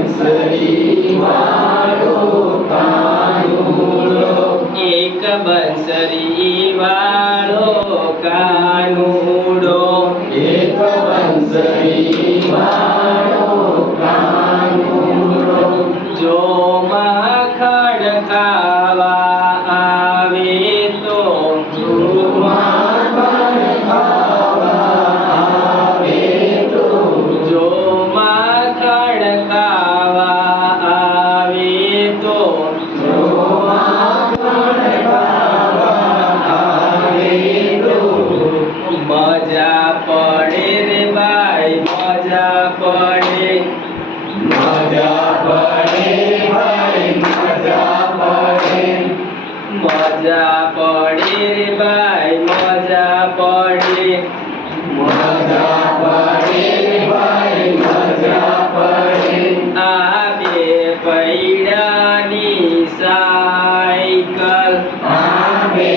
બંસરી વાળો કાનુડો, એક બંસરી વાળો કાનુડો, એક બંસરી વાળો કાનુડો, જો માખણ ખાવા આવે તો, માખણ ખાવા આવે તો, જો માખણ ખાવા આવે તો, માખણ ખાવા આવે તો, મજા પડે રે ભાઈ મજા પડે, મજા પડે ભાઈ મજા પડે, મજા પડે રે ભાઈ મજા પડે, મજા પડે ભાઈ મજા પડે, આ બે પૈડાની સાયકલ, આ બે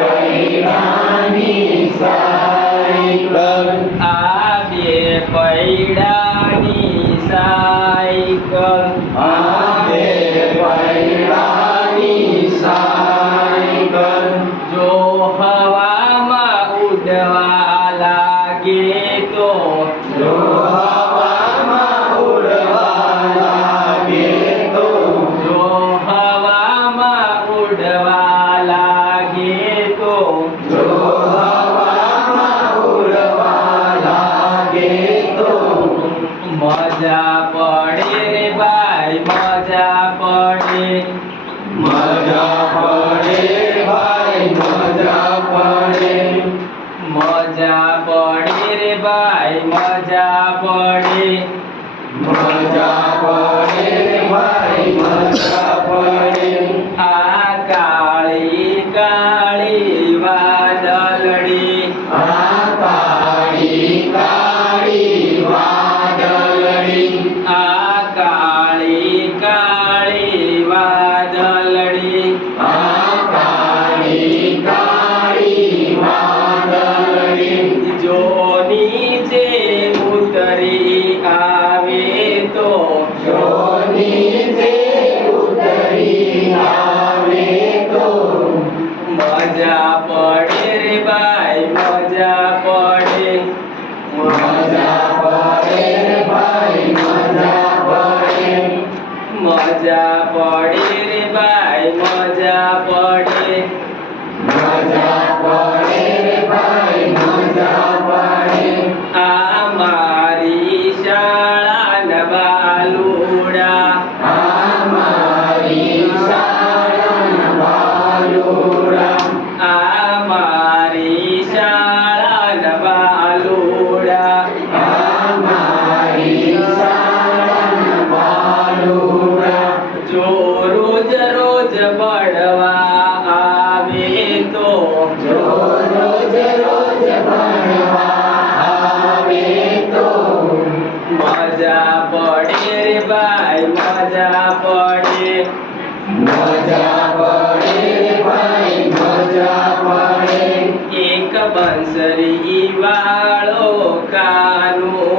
પૈડાની સાયકલ, આ બે પૈડાની સાયકલ, આ બે પૈડાની સાયકલ, જો હવામાં ઉડવા લાગે તો, જો હવામાં ઉડવા લાગે તો, જો હવામાં ઉડવા લાગે તો, જો હવામાં ઉડવા લાગે તો, મજા પડે રે ભાઈ મજા પડે, મજા પડે ભાઈ મજા પડે, મજા પડે રે ભાઈ મજા પડે, મજા પડે ભાઈ મજા પડે, આ કાળી કાળી વાદળડી, આ કાળી કાળી વાદળડી, આ કાળી કાળી વાદળડી, આ કાળી કાળી વાદળડી, જો નીચે ઉતરી આવે તો, જો નીચે ઉતરી આવે તો, મજા પડે રે ભાઈ મજા પડે, મજા પડે ભાઈ મજા પડે, મજા પડે રે ભાઈ મજા પડે, મજા પડે ભાઈ મજા પડે, આ મારી શાળાના બાલુડા, આ મારી શાળાના બાલુડા, આ મારી શાળાના બાલુડા, આ મારી શાળાના બાલુડા, જો રોજ રોજ પડવા આવે તો, જો રોજ રોજ ભણવા આવે તો, મજા પડે રે ભાઈ મજા પડે, મજા પડે ભાઈ મજા પડે, એક બંસરી વાળો કાનુડો,